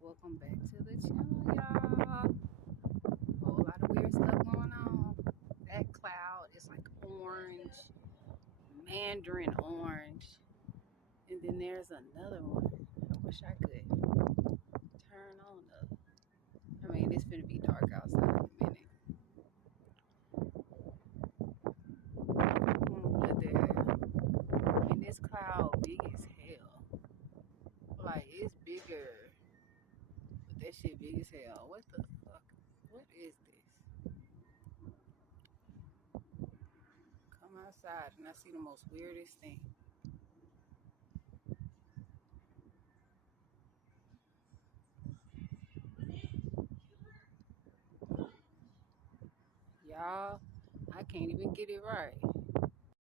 Welcome back to the channel, y'all. Whole lot of weird stuff going on. That cloud is like orange, mandarin orange, and then there's another one. I wish I could turn on the. I mean, it's gonna be dark outside in a minute. But this cloud big as hell. Like it's bigger, but that shit big as hell. What the fuck? What is this? Come outside and I see the most weirdest thing. Y'all, I can't even get it right.